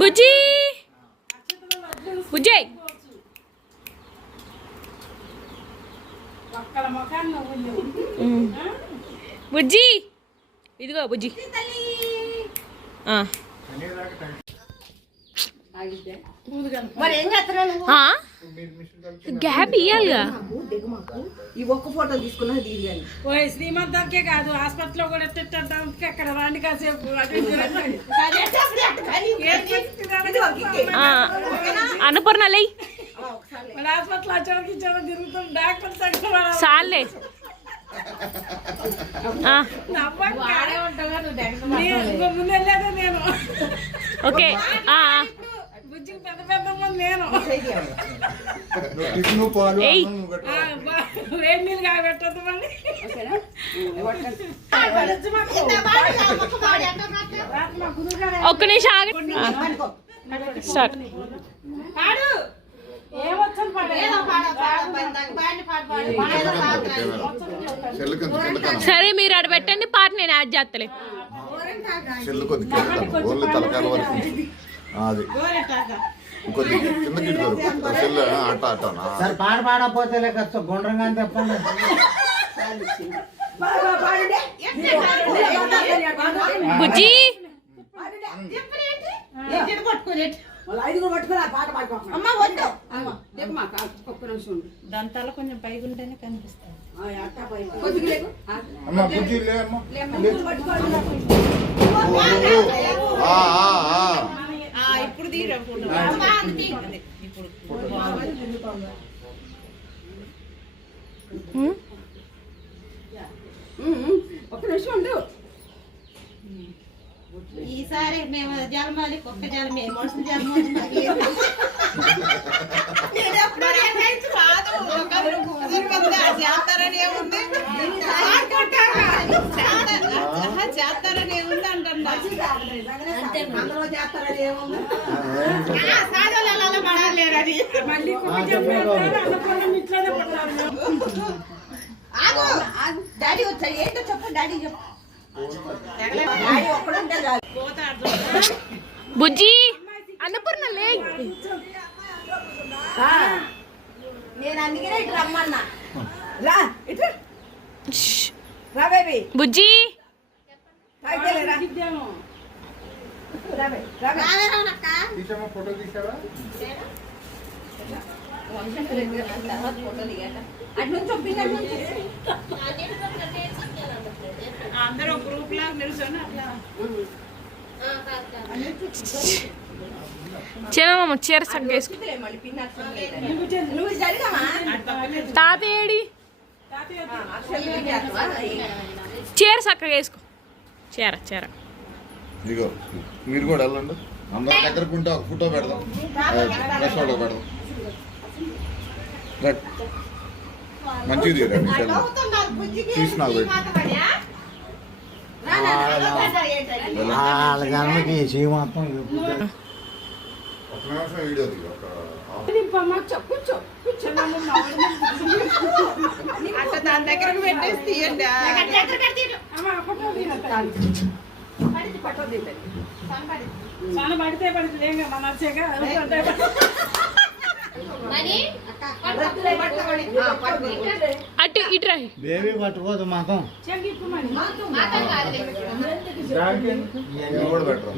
బుజ్జి బుజ్జి. బుజ్జి ఇదిగో బుజ్జి. మరి ఏం? ఆ? గ్యాప్ ఇయ్యాలిగా ఈ ఒక్క ఫోటో తీసుకున్నా దిగాను ఓయ్ శ్రీమంతానికే కాదు హాస్పిటల్లో కూడా ఎట్టెట్టడానికి అక్కడ రాండి కాసేపు అటు ఇటు రండి. ఆ, అన్నపూర్ణ లే. మన హాస్పిటల్ వచ్చేవారికి ఇచ్చేవారు తిరుగుతాం. డాక్టర్ నేను. ఓకే నేను. టిఫిన్ పాలు వేడి నీళ్ళు మళ్ళీ. ఒక్క నిమిషం ఆగండి స్టార్ట్. పాడు. సరే మీరు ఆడ పెట్టండి పాట నేను యాడ్ చేస్తలే చెల్లు కొద్ది తలకాయల వరకు. అది. ఇంకొద్ది. కిందకి ఇటు జరుపు. చెల్లు ఆ, అట్ట అట్టనా సరే పాట పాడకపోతే లేక గుండ్రంగా అని చెప్పండి బుజ్జి? ఐదుగురు పట్టుకుని ఆ పాట పాడుకో అమ్మ వద్దు. దాని తల కొంచెం పైకి ఉంటేనే. అమ్మ బుజ్జి లే అమ్మ లే. ఓ, ఓ, ఓ. ఆ, ఆ, ఆ. ఇప్పుడు తీరా ఉమ్, ఒక్క నిమిషం ఉండు. ఈసారి మేము జన్మాలి కుక్క జన్మే మనుషుల జన్మ చేస్తారని ఏముంది చేస్తారని ఏముంది అంటున్నా అందరూ చేస్తారని ఏముంది? సాధువులు పడాలేరని మళ్ళీ ఇట్లనే ఆగు. డాడీ వచ్చాడు ఏంటో చెప్పు డాడీ చెప్పు. డాడీ ఒక్కడుంటే చాలు. బుజ్జి అన్నపూర్ణ లే. నేను అందుకనే ఇటు రమ్మన్నా. రా ఇటు. రా బేబీ. బుజ్జి. ఫోటో తీసావా? అటు నుంచి ఒప్పింది అటు నుంచి అందరూ గ్రూప్ లాగా నిల్చొని అట్లా. చిన్నమ్మ చీర సగ్గేసుకో ఒప్పిద్దిలే మళ్ళీ పిన్ అక్షరం లేదు. నువ్వు జరిగామా తాతయ్య ఏడి? అక్షరం లేదు చేస్తావా? చీర చక్కగా వేసుకో. చీర చీర ఇదిగో మీరు కూడా వెళ్ళండి అందరి దగ్గరకు ఉంటే ఒక ఫోటో పెడదాం ఫ్రెష్ ఫోటో పెడదాం రైట్. మంచిది రండి చెల్లు నవ్వుతున్నారు బుజ్జికి తీసి నాకు పెట్టు. రా నాన్న, నవ్వుతున్నారు ఏంటని. వాళ్ళ జన్మకి చెయ్యి మొత్తం ఇరుక్కుతుంది. ఒక నిమిషం వీడియో దిగు ఒక హాఫ్ నింపమ్మా చెప్పు కూర్చో కూర్చో నన్ను అట్లా దాని దగ్గరకు పెట్టేసి తీయండి తీయొద్దు. పడితే ఫోటో తీయలేదు. సంపడి. చాలా పడితే పడితే ఏం మన వచ్చాక. అటు ఇటు రా బేబీ పట్టుకోదు ఇది కూడా పెట్టరు